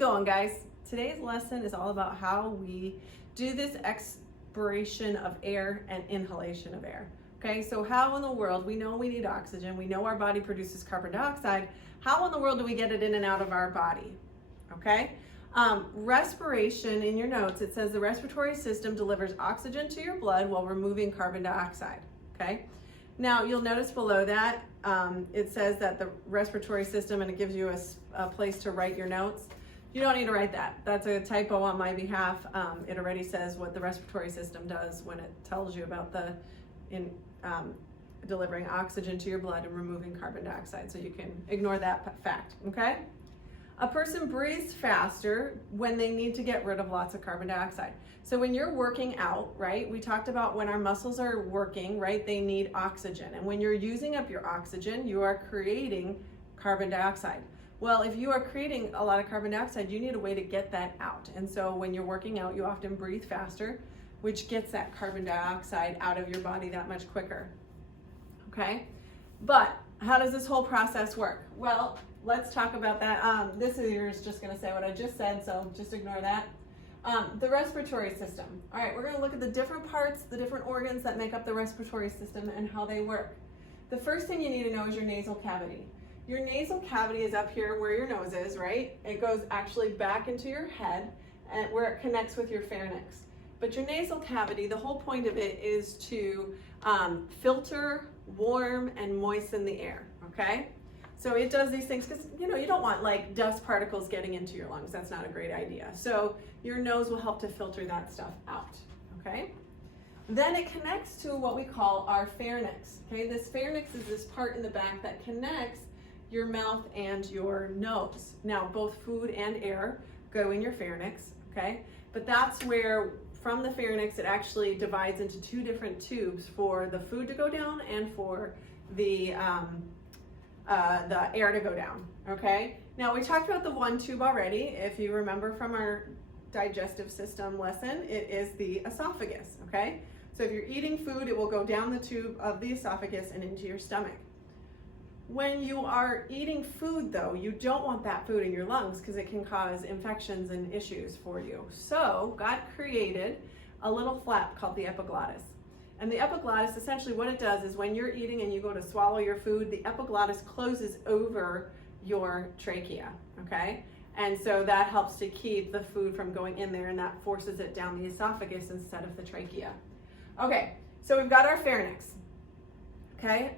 going, guys? Today's lesson is all about how we do this expiration of air and inhalation of air. Okay, so how in the world, we know we need oxygen, we know our body produces carbon dioxide, how in the world do we get it in and out of our body? Okay, respiration, in your notes, it says the respiratory system delivers oxygen to your blood while removing carbon dioxide. Okay, now you'll notice below that it says that the respiratory system, and it gives you a place to write your notes. You don't need to write that. That's a typo on my behalf. It already says what the respiratory system does when it tells you about delivering oxygen to your blood and removing carbon dioxide. So you can ignore that fact, okay? A person breathes faster when they need to get rid of lots of carbon dioxide. So when you're working out, right, we talked about when our muscles are working, right, they need oxygen. And when you're using up your oxygen, you are creating carbon dioxide. Well, if you are creating a lot of carbon dioxide, you need a way to get that out. And so when you're working out, you often breathe faster, which gets that carbon dioxide out of your body that much quicker. Okay? But how does this whole process work? Well, let's talk about that. This is just going to say what I just said, so just ignore that. The respiratory system. All right, we're going to look at the different parts, the different organs that make up the respiratory system and how they work. The first thing you need to know is your nasal cavity. Your nasal cavity is up here where your nose is, right? It goes actually back into your head and where it connects with your pharynx. But your nasal cavity, the whole point of it is to filter, warm, and moisten the air, okay? So it does these things because, you don't want like dust particles getting into your lungs. That's not a great idea. So your nose will help to filter that stuff out, okay? Then it connects to what we call our pharynx, okay? This pharynx is this part in the back that connects your mouth and your nose. Now, both food and air go in your pharynx, okay? But that's where, from the pharynx, it actually divides into two different tubes for the food to go down and for the air to go down, okay? Now, we talked about the one tube already. If you remember from our digestive system lesson, it is the esophagus, okay? So if you're eating food, it will go down the tube of the esophagus and into your stomach. When you are eating food, though, you don't want that food in your lungs because it can cause infections and issues for you. So God created a little flap called the epiglottis. And the epiglottis, essentially what it does is when you're eating and you go to swallow your food, the epiglottis closes over your trachea, okay? And so that helps to keep the food from going in there, and that forces it down the esophagus instead of the trachea. Okay, so we've got our pharynx, okay?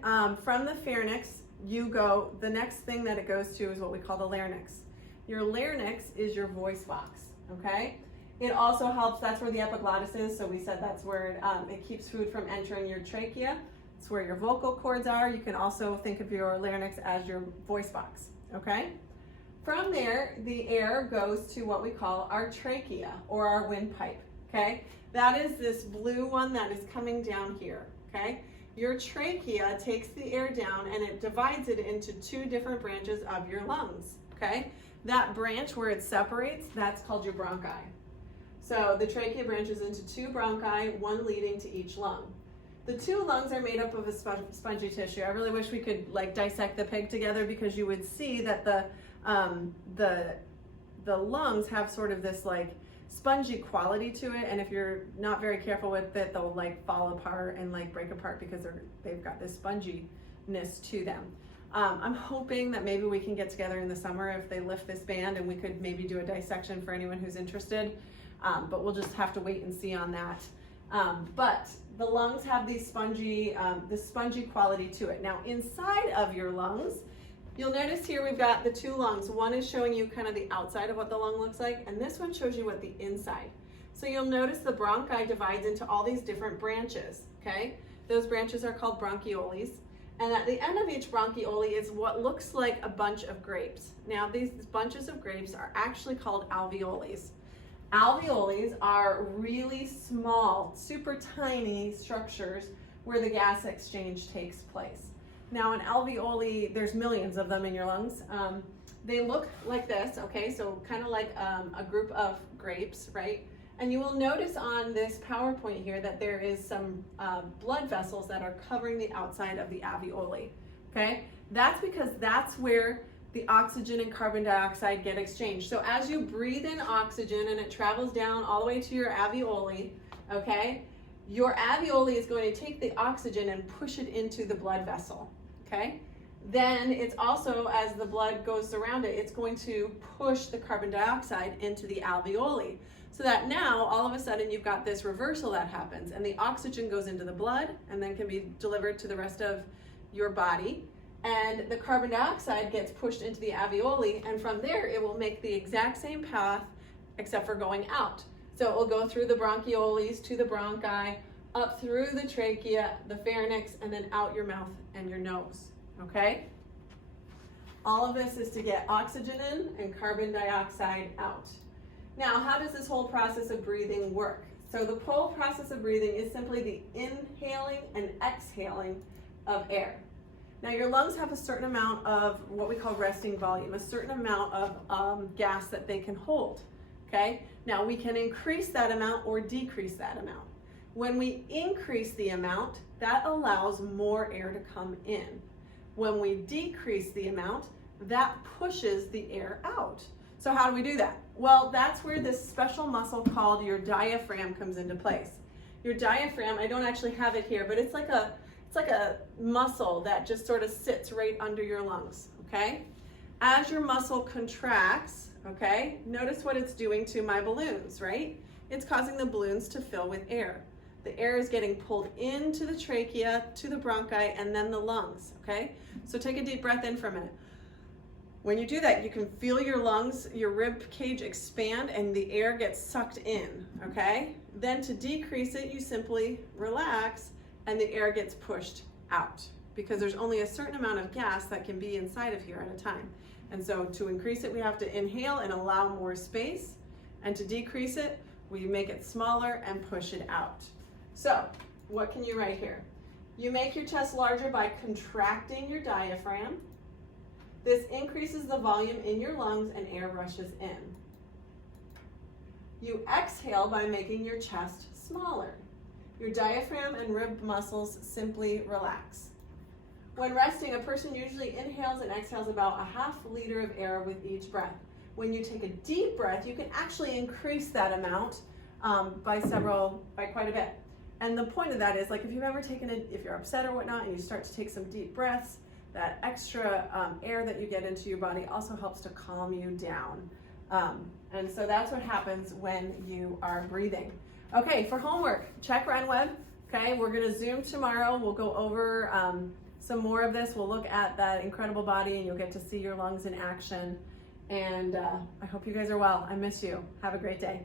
From the pharynx, the next thing that it goes to is what we call the larynx. Your larynx is your voice box, okay? It also helps, that's where the epiglottis is, so we said that's where it keeps food from entering your trachea. It's where your vocal cords are. You can also think of your larynx as your voice box, okay? From there, the air goes to what we call our trachea, or our windpipe, okay? That is this blue one that is coming down here, okay? Your trachea takes the air down and it divides it into two different branches of your lungs, okay? That branch where it separates, that's called your bronchi. So the trachea branches into two bronchi, one leading to each lung. The two lungs are made up of a spongy tissue. I really wish we could like dissect the pig together because you would see that the lungs have sort of this like spongy quality to it, and if you're not very careful with it, they'll like fall apart and like break apart because they've got this sponginess to them. I'm hoping that maybe we can get together in the summer if they lift this band and we could maybe do a dissection for anyone who's interested, but we'll just have to wait and see on that. But the lungs have these this spongy quality to it. Now inside of your lungs, you'll notice here we've got the two lungs. One is showing you kind of the outside of what the lung looks like, and this one shows you what the inside. So you'll notice the bronchi divides into all these different branches, okay? Those branches are called bronchioles, and at the end of each bronchiole is what looks like a bunch of grapes. Now these bunches of grapes are actually called alveoles. Alveoles are really small, super tiny structures where the gas exchange takes place. Now, an alveoli, there's millions of them in your lungs. They look like this, okay? So kind of like a group of grapes, right? And you will notice on this PowerPoint here that there is some blood vessels that are covering the outside of the alveoli, okay? That's because that's where the oxygen and carbon dioxide get exchanged. So as you breathe in oxygen and it travels down all the way to your alveoli, okay, your alveoli is going to take the oxygen and push it into the blood vessel, okay? Then it's also, as the blood goes around it, it's going to push the carbon dioxide into the alveoli. So that now, all of a sudden, you've got this reversal that happens, and the oxygen goes into the blood and then can be delivered to the rest of your body. And the carbon dioxide gets pushed into the alveoli, and from there, it will make the exact same path, except for going out. So it will go through the bronchioles to the bronchi, up through the trachea, the pharynx, and then out your mouth and your nose, okay? All of this is to get oxygen in and carbon dioxide out. Now, how does this whole process of breathing work? So the whole process of breathing is simply the inhaling and exhaling of air. Now, your lungs have a certain amount of what we call resting volume, a certain amount of gas that they can hold, okay? Now, we can increase that amount or decrease that amount. When we increase the amount, that allows more air to come in. When we decrease the amount, that pushes the air out. So how do we do that? Well, that's where this special muscle called your diaphragm comes into place. Your diaphragm, I don't actually have it here, but it's like a muscle that just sort of sits right under your lungs, okay? As your muscle contracts, okay, notice what it's doing to my balloons, right? It's causing the balloons to fill with air. The air is getting pulled into the trachea, to the bronchi, and then the lungs, okay? So take a deep breath in for a minute. When you do that, you can feel your lungs, your rib cage expand, and the air gets sucked in, okay? Then to decrease it, you simply relax, and the air gets pushed out, because there's only a certain amount of gas that can be inside of here at a time. And so to increase it, we have to inhale and allow more space, and to decrease it, we make it smaller and push it out. So what can you write here? You make your chest larger by contracting your diaphragm. This increases the volume in your lungs and air rushes in. You exhale by making your chest smaller. Your diaphragm and rib muscles simply relax. When resting, a person usually inhales and exhales about a ½ liter of air with each breath. When you take a deep breath, you can actually increase that amount by quite a bit. And the point of that is, like, if you've ever taken if you're upset or whatnot, and you start to take some deep breaths, that extra air that you get into your body also helps to calm you down. And so that's what happens when you are breathing. Okay, for homework, check RenWeb. Okay, we're gonna Zoom tomorrow. We'll go over some more of this. We'll look at that incredible body, and you'll get to see your lungs in action. And I hope you guys are well. I miss you. Have a great day.